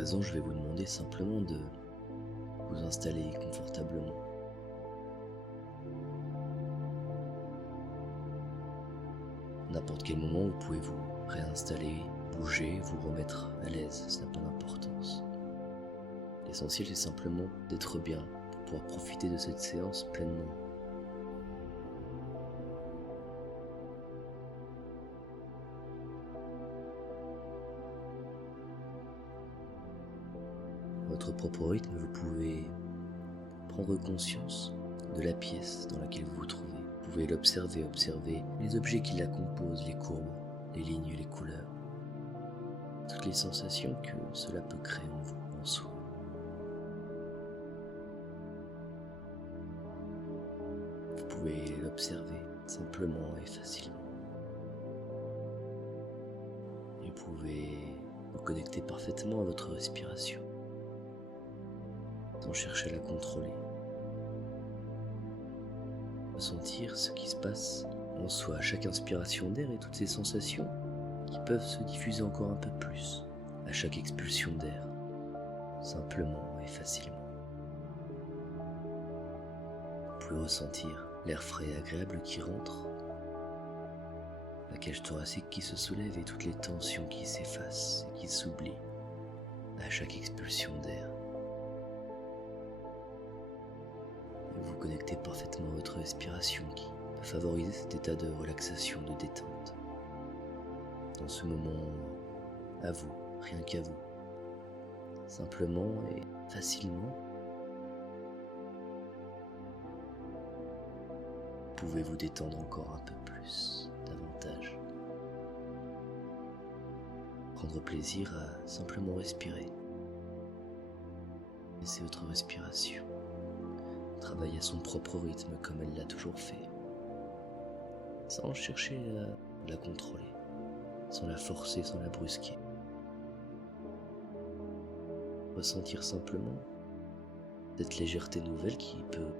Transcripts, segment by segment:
présent, je vais vous demander simplement de vous installer confortablement. À n'importe quel moment, vous pouvez vous réinstaller, bouger, vous remettre à l'aise, ça n'a pas d'importance. L'essentiel, c'est simplement d'être bien pour pouvoir profiter de cette séance pleinement. À votre propre rythme, vous pouvez prendre conscience de la pièce dans laquelle vous vous trouvez. Vous pouvez l'observer, observer les objets qui la composent, les courbes, les lignes, les couleurs, toutes les sensations que cela peut créer en vous, en soi. Vous pouvez l'observer simplement et facilement. Et vous pouvez vous connecter parfaitement à votre respiration, sans chercher à la contrôler. Ressentir ce qui se passe en soi à chaque inspiration d'air et toutes ces sensations qui peuvent se diffuser encore un peu plus à chaque expulsion d'air, simplement et facilement. Vous pouvez ressentir l'air frais et agréable qui rentre, la cage thoracique qui se soulève et toutes les tensions qui s'effacent et qui s'oublient à chaque expulsion d'air. Et vous connectez parfaitement à votre respiration qui peut favoriser cet état de relaxation, de détente. Dans ce moment, à vous, rien qu'à vous, simplement et facilement, vous pouvez vous détendre encore un peu plus, davantage. Prendre plaisir à simplement respirer. Laissez votre respiration travailler à son propre rythme comme elle l'a toujours fait, sans chercher à la contrôler, sans la forcer, sans la brusquer. Ressentir simplement cette légèreté nouvelle qui peut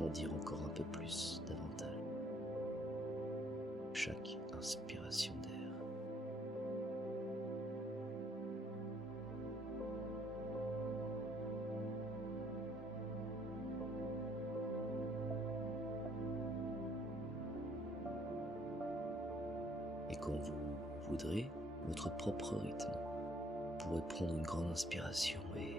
en dire encore un peu plus, davantage. Chaque inspiration d'air. Et quand vous voudrez, votre propre rythme, vous pourrez prendre une grande inspiration et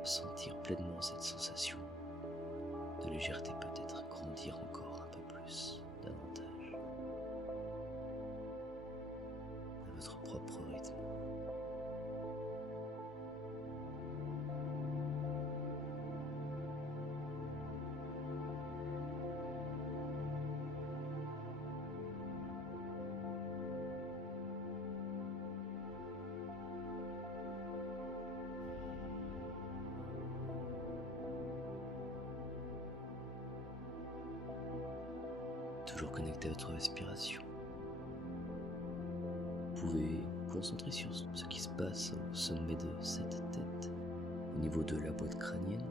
ressentir pleinement cette sensation de légèreté, peut-être grandir encore un peu plus, davantage, à votre propre rythme. Toujours connecté à votre respiration. Vous pouvez vous concentrer sur ce qui se passe au sommet de cette tête, au niveau de la boîte crânienne,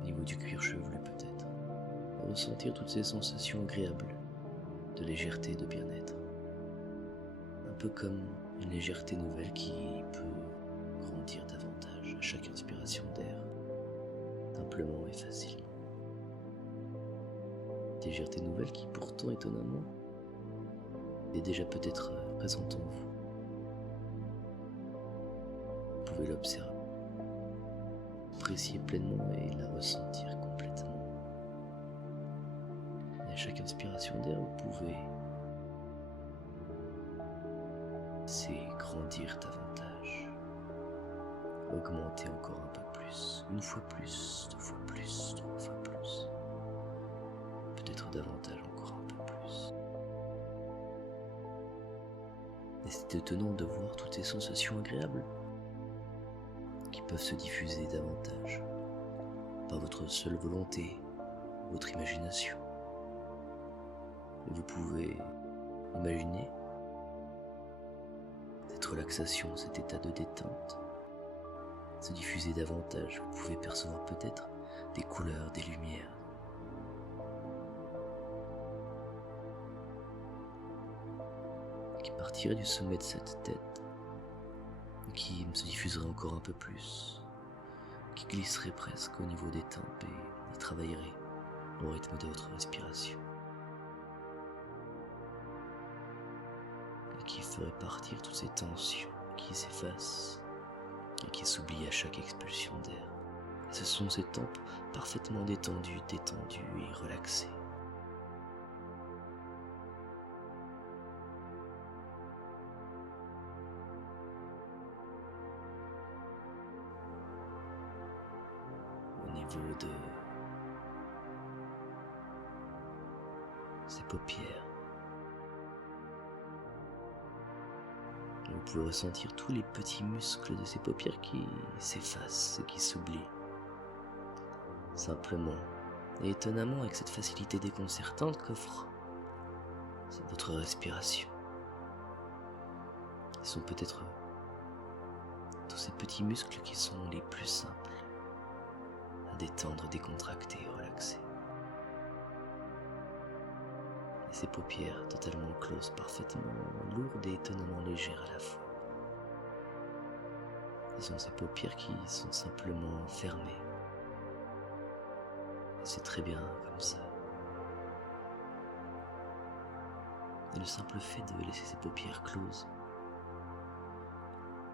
au niveau du cuir chevelu peut-être, et ressentir toutes ces sensations agréables de légèreté, de bien-être. Un peu comme une légèreté nouvelle qui peut grandir davantage à chaque inspiration d'air, simplement et facilement. Légèreté nouvelle qui pourtant étonnamment est déjà peut-être présente en vous. Vous pouvez l'observer, apprécier pleinement et la ressentir complètement. Et à chaque inspiration d'air, vous pouvez laisser grandir davantage, augmenter encore un peu plus, une fois plus, deux fois plus, trois fois plus. Peut-être davantage encore un peu plus. Et c'est étonnant de voir toutes ces sensations agréables qui peuvent se diffuser davantage par votre seule volonté, votre imagination. Et vous pouvez imaginer cette relaxation, cet état de détente se diffuser davantage. Vous pouvez percevoir peut-être des couleurs, des lumières, qui partirait du sommet de cette tête, qui se diffuserait encore un peu plus, qui glisserait presque au niveau des tempes et travaillerait au rythme de votre respiration, et qui ferait partir toutes ces tensions qui s'effacent et qui s'oublient à chaque expulsion d'air. Et ce sont ces tempes parfaitement détendues et relaxées. Au niveau de ses paupières, vous pouvez ressentir tous les petits muscles de ses paupières qui s'effacent et qui s'oublient. Simplement et étonnamment, avec cette facilité déconcertante qu'offre votre respiration. Ce sont peut-être tous ces petits muscles qui sont les plus simples à détendre, décontracter et relaxer. Et ces paupières totalement closes, parfaitement lourdes et étonnamment légères à la fois. Ce sont ces paupières qui sont simplement fermées. Et c'est très bien comme ça. Et le simple fait de laisser ces paupières closes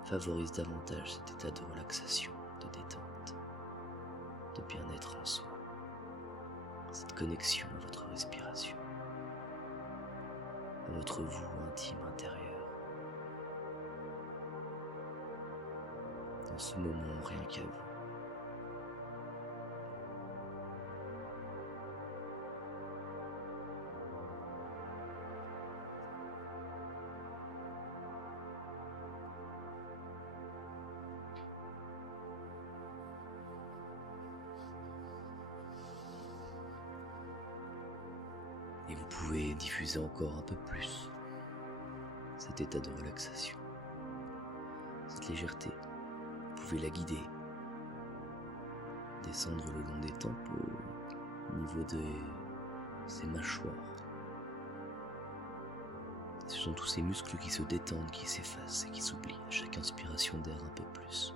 favorise davantage cet état de relaxation, de détente, de bien-être en soi, cette connexion à votre respiration, à votre vous intime intérieur. Dans ce moment, rien qu'à vous. Et vous pouvez diffuser encore un peu plus cet état de relaxation, cette légèreté. Vous pouvez la guider, descendre le long des tempes au niveau de ses mâchoires. Ce sont tous ces muscles qui se détendent, qui s'effacent et qui s'oublient à chaque inspiration d'air un peu plus.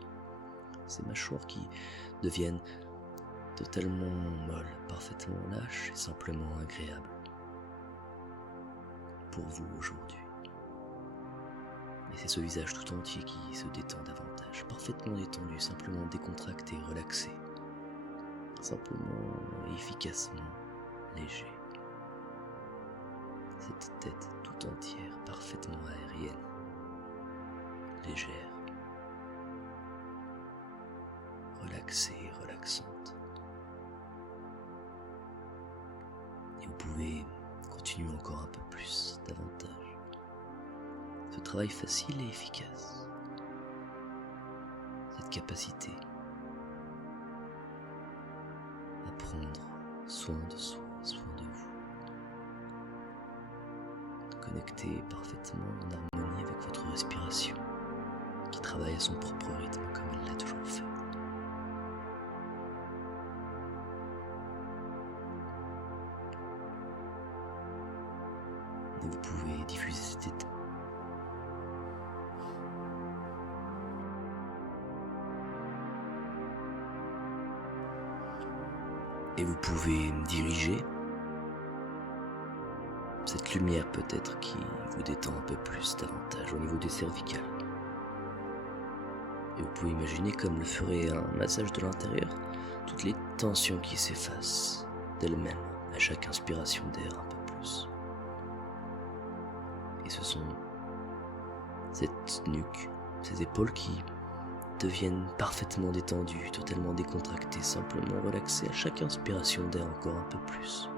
Ces mâchoires qui deviennent totalement molles, parfaitement lâches et simplement agréables pour vous aujourd'hui. Et c'est ce visage tout entier qui se détend davantage, parfaitement détendu, simplement décontracté, relaxé, simplement et efficacement léger. Cette tête tout entière, parfaitement aérienne, légère, relaxée et relaxante. Et vous pouvez continuer encore un peu plus, davantage. Ce travail facile et efficace. Cette capacité à prendre soin de soi, soin de vous. De connecter parfaitement en harmonie avec votre respiration, qui travaille à son propre rythme comme elle l'a toujours fait. Et vous pouvez diffuser cet état. Et vous pouvez diriger cette lumière peut-être qui vous détend un peu plus davantage au niveau des cervicales. Et vous pouvez imaginer comme le ferait un massage de l'intérieur, toutes les tensions qui s'effacent d'elles-mêmes à chaque inspiration d'air un peu plus. Et ce sont cette nuque, ces épaules qui deviennent parfaitement détendues, totalement décontractées, simplement relaxées à chaque inspiration d'air encore un peu plus.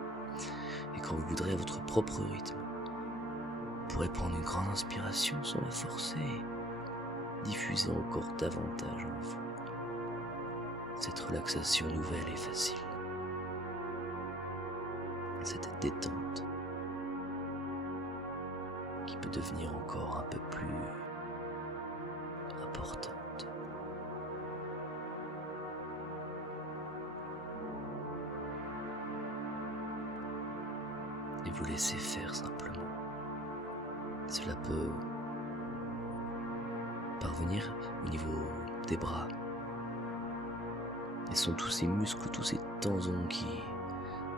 Et quand vous voudrez à votre propre rythme, vous pourrez prendre une grande inspiration sans la forcer et diffuser encore davantage en vous cette relaxation nouvelle et facile, cette détente qui peut devenir encore un peu plus importante. Et vous laissez faire simplement. Cela peut parvenir au niveau des bras. Et sont tous ces muscles, tous ces tendons qui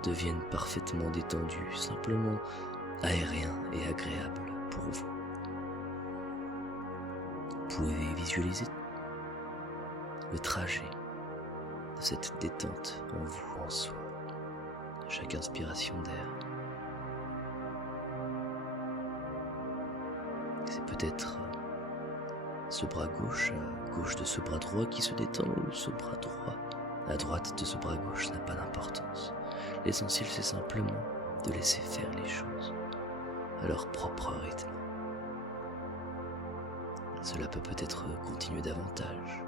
deviennent parfaitement détendus, simplement aériens et agréables pour vous. Vous pouvez visualiser le trajet de cette détente en vous, en soi, à chaque inspiration d'air. C'est peut-être ce bras gauche à gauche de ce bras droit qui se détend, ou ce bras droit à droite de ce bras gauche, n'a pas d'importance. L'essentiel, c'est simplement de laisser faire les choses à leur propre rythme. Cela peut peut-être continuer davantage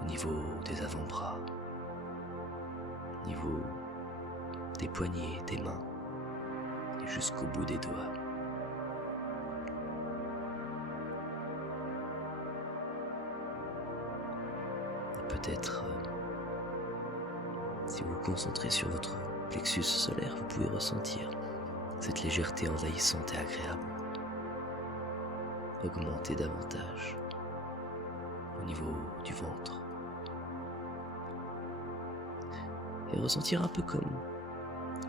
au niveau des avant-bras, au niveau des poignets, des mains et jusqu'au bout des doigts. Et peut-être, si vous vous concentrez sur votre plexus solaire, vous pouvez ressentir cette légèreté envahissante et agréable augmenter davantage au niveau du ventre et ressentir un peu comme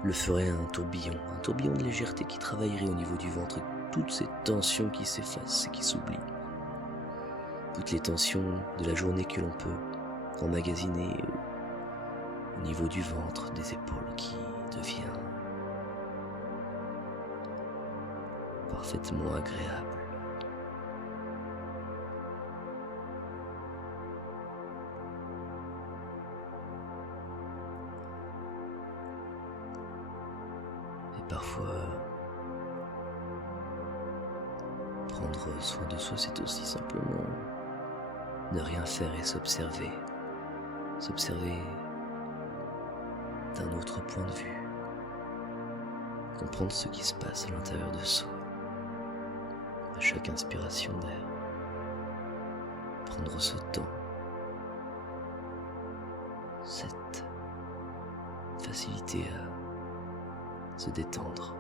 le ferait un tourbillon de légèreté qui travaillerait au niveau du ventre, toutes ces tensions qui s'effacent et qui s'oublient, toutes les tensions de la journée que l'on peut emmagasiner au niveau du ventre, des épaules qui devient parfaitement agréable. Parfois, prendre soin de soi, c'est aussi simplement ne rien faire et s'observer d'un autre point de vue, comprendre ce qui se passe à l'intérieur de soi, à chaque inspiration d'air, prendre ce temps, cette facilité à se détendre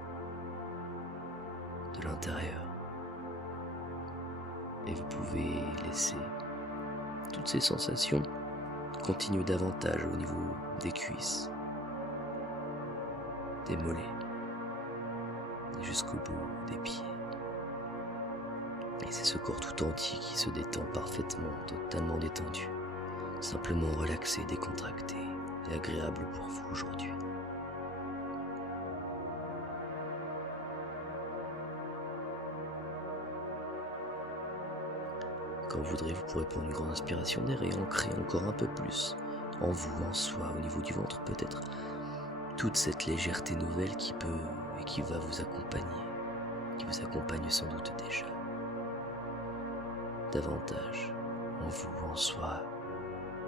de l'intérieur. Et vous pouvez laisser toutes ces sensations continuer davantage au niveau des cuisses, des mollets, jusqu'au bout des pieds. Et c'est ce corps tout entier qui se détend parfaitement, totalement détendu, simplement relaxé, décontracté et agréable pour vous aujourd'hui. Quand vous voudrez, vous pourrez prendre une grande inspiration d'air et ancrer encore un peu plus en vous, en soi, au niveau du ventre peut-être, toute cette légèreté nouvelle qui peut et qui va vous accompagner, qui vous accompagne sans doute déjà davantage en vous, en soi,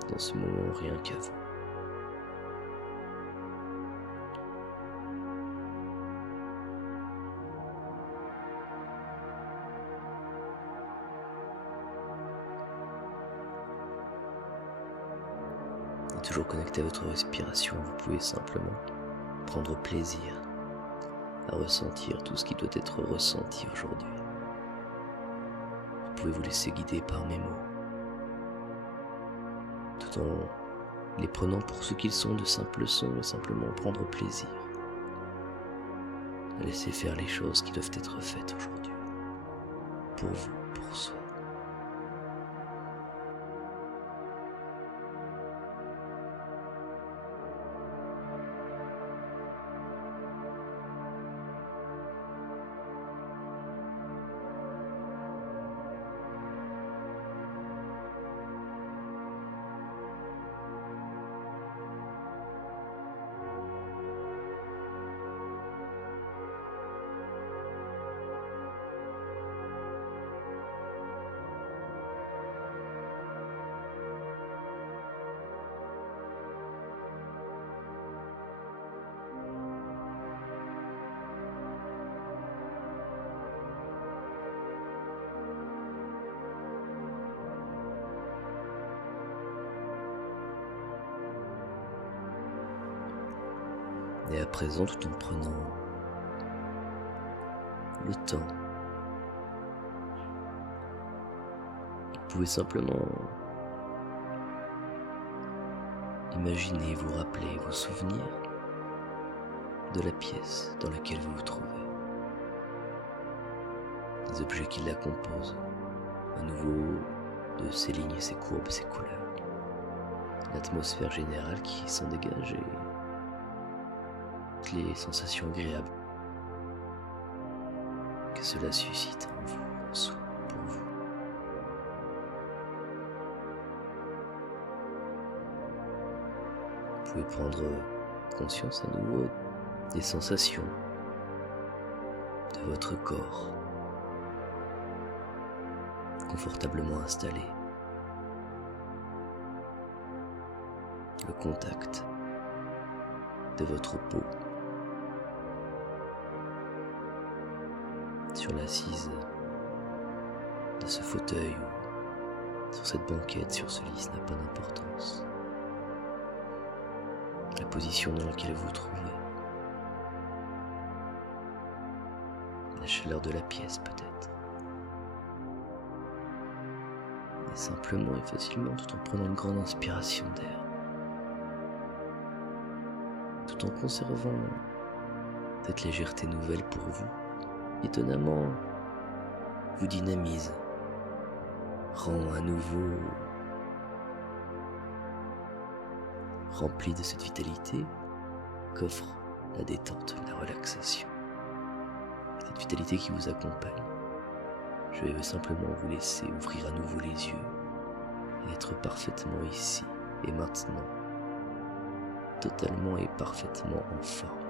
dans ce moment rien qu'à vous. Et toujours connecté à votre respiration, vous pouvez simplement prendre plaisir à ressentir tout ce qui doit être ressenti aujourd'hui. Vous pouvez vous laisser guider par mes mots, tout en les prenant pour ce qu'ils sont, de simples sons, et simplement prendre plaisir à laisser faire les choses qui doivent être faites aujourd'hui, pour vous, pour soi. Et à présent, tout en prenant le temps. Vous pouvez simplement imaginer, vous rappeler, vous souvenir de la pièce dans laquelle vous vous trouvez, des objets qui la composent, à nouveau de ses lignes, ses courbes, ses couleurs, l'atmosphère générale qui s'en dégage et toutes les sensations agréables que cela suscite en vous, en soi, pour vous. Vous pouvez prendre conscience à nouveau des sensations de votre corps, confortablement installé. Le contact de votre peau sur l'assise de ce fauteuil ou sur cette banquette, sur ce lit, ça n'a pas d'importance. La position dans laquelle vous vous trouvez, la chaleur de la pièce peut-être, et simplement et facilement, tout en prenant une grande inspiration d'air, tout en conservant cette légèreté nouvelle pour vous, étonnamment vous dynamise, rend à nouveau rempli de cette vitalité qu'offre la détente, la relaxation. Cette vitalité qui vous accompagne. Je vais simplement vous laisser ouvrir à nouveau les yeux et être parfaitement ici et maintenant, totalement et parfaitement en forme.